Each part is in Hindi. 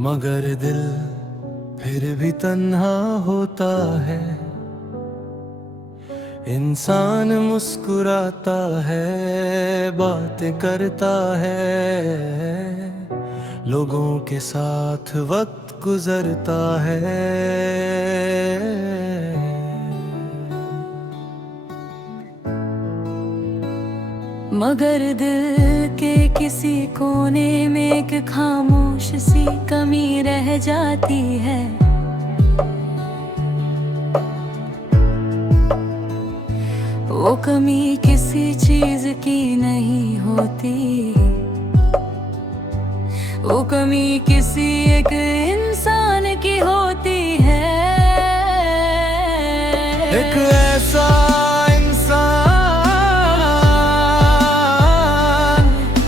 मगर दिल फिर भी तन्हा होता है। इंसान मुस्कुराता है, बातें करता है, लोगों के साथ वक्त गुजरता है। मगर दिल के किसी कोने में एक खामोश सी कमी रह जाती है। वो कमी किसी चीज की नहीं होती, वो कमी किसी एक इंसान की होती है। एक ऐसा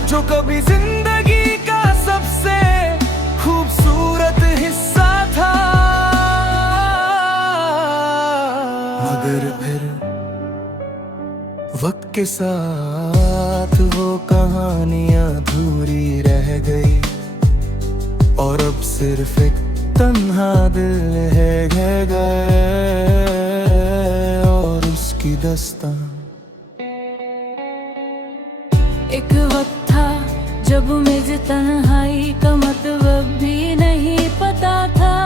जो कभी जिंदगी का सबसे खूबसूरत हिस्सा था, मगर फिर वक्त के साथ वो कहानियां अधूरी रह गई और अब सिर्फ एक तन्हा दिल है रह गए और उसकी दास्तां। एक वक्त था जब मुझे तन्हाई का मतलब भी नहीं पता था।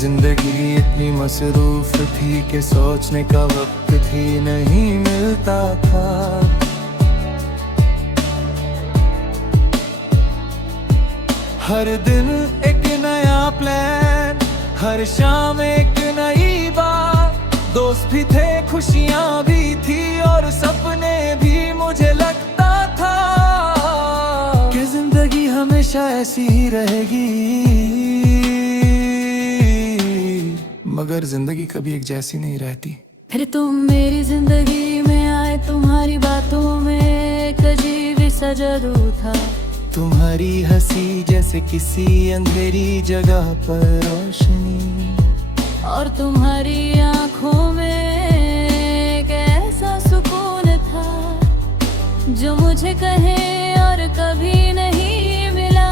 जिंदगी इतनी मसरूफ थी कि सोचने का वक्त भी नहीं मिलता था। हर दिन एक नया प्लान, हर शाम एक नई बात। दोस्त भी थे, खुशियां भी थी और सपने भी। मुझे लगता था कि जिंदगी हमेशा ऐसी ही रहेगी, मगर जिंदगी कभी एक जैसी नहीं रहती। फिर तुम मेरी जिंदगी में आए, तुम्हारी बातों में एक अजीब सा जादू था। तुम्हारी हंसी जैसे किसी अंधेरी जगह पर रोशनी, और तुम्हारी आंखों में एक ऐसा सुकून था जो मुझे कहे और कभी नहीं मिला।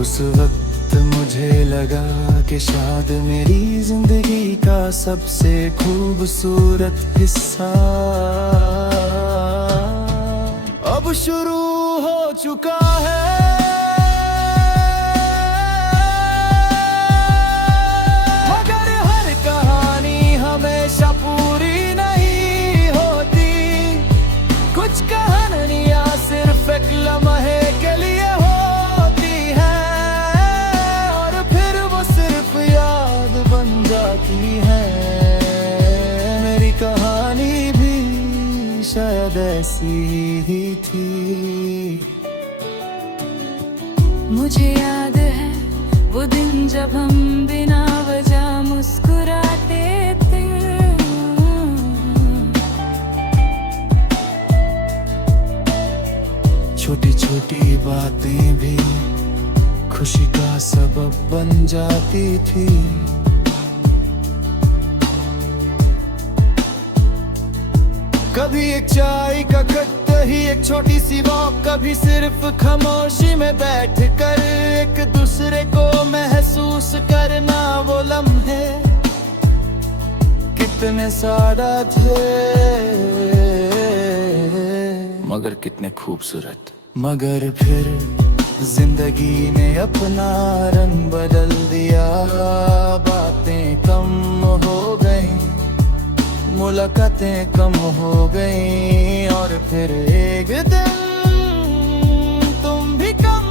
उस वक्त मुझे लगा कि शायद मेरी जिंदगी का सबसे खूबसूरत हिस्सा अब शुरू हो चुका है। मगर हर कहानी हमेशा पूरी नहीं होती। कुछ कहानियां सिर्फ एक लम्हे के लिए होती हैं और फिर वो सिर्फ याद बन जाती है। मेरी कहानी भी शायद ऐसी ही थी। मुझे याद है वो दिन जब हम बिना वजह मुस्कुराते थे। छोटी छोटी बातें भी खुशी का सबब बन जाती थी। कभी एक चाय का कट ही एक छोटी सी वॉक, कभी सिर्फ खामोशी में बैठकर एक दूसरे को महसूस करना। वो लम्हे कितने सादा थे मगर कितने खूबसूरत। मगर फिर जिंदगी ने अपना रंग बदल दिया। बातें कम हो गई, मुलाकातें कम हो गई और फिर एक दिन तुम भी कम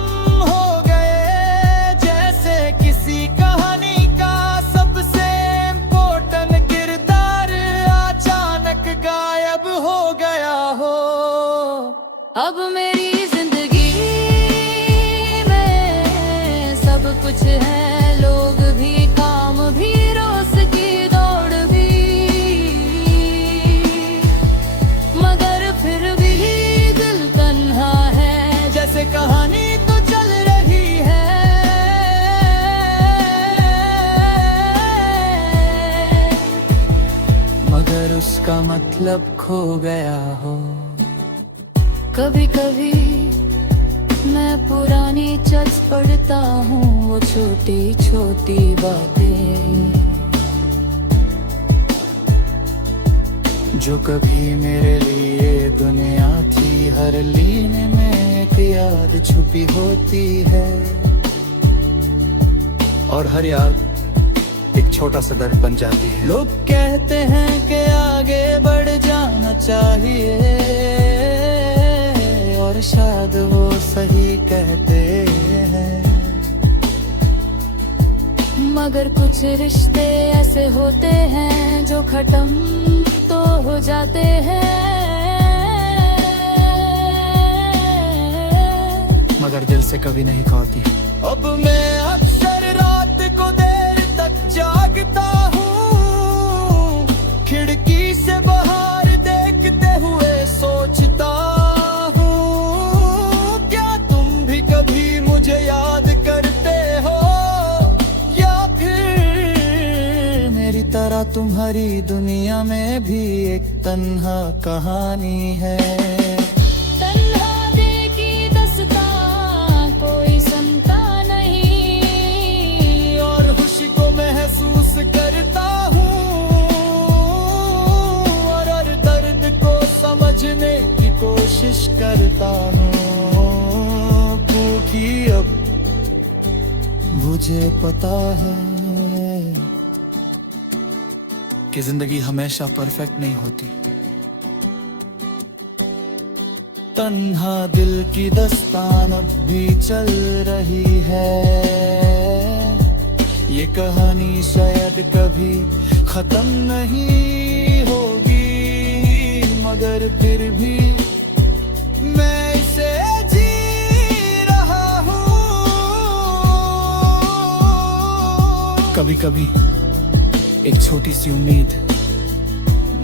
हो गए। जैसे किसी कहानी का सबसे इम्पोर्टेंट किरदार अचानक गायब हो गया हो। अब मेरी जिंदगी में सब कुछ है, लोग भी, काम भी, रोज की दौड़ भी। मगर फिर भी दिल तन्हा है, जैसे कहानी तो चल रही है मगर उसका मतलब मतलब खो गया हो। कभी कभी मैं पुरानी चर्च पढ़ता हूँ, वो छोटी छोटी बातें जो कभी मेरे लिए दुनिया थी, हर लीने में एक याद छुपी होती है। और हर याद एक छोटा सा दर्द बन जाती है। लोग कहते हैं कि आगे बढ़ जाना चाहिए, और शायद वो सही कहते हैं, मगर कुछ रिश्ते ऐसे होते हैं जो खत्म तो हो जाते हैं, मगर दिल से कभी नहीं खोती। अब मैं अक्सर रात को देर तक जागता हूँ, खिड़की से बाहर देखते हुए सोचता हूँ, क्या तुम भी कभी मुझे याद करते हो, या फिर मेरी तरह तुम्हारी दुनिया में भी एक तन्हा कहानी है। तन्हा दिल की दास्तां कोई सुनता नहीं, और खुशी को महसूस करता हूँ, और हर दर्द को समझने की कोशिश करता हूँ, क्योंकि अब मुझे पता है कि जिंदगी हमेशा परफेक्ट नहीं होती। तन्हा दिल की दास्तान अब भी चल रही है, ये कहानी शायद कभी खत्म नहीं होगी, मगर फिर भी मैं इसे जी रहा हूँ। कभी कभी एक छोटी सी उम्मीद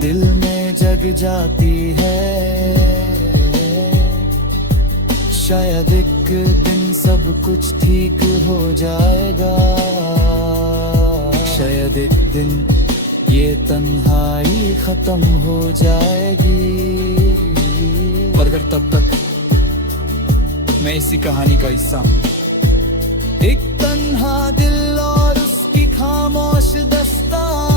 दिल में जग जाती है, शायद एक दिन सब कुछ ठीक हो जाएगा, शायद एक दिन ये तन्हाई खत्म हो जाएगी, पर अगर तब तक मैं इसी कहानी का हिस्सा हूँ। एक तन्हा दिल और उसकी खामोश दास्तां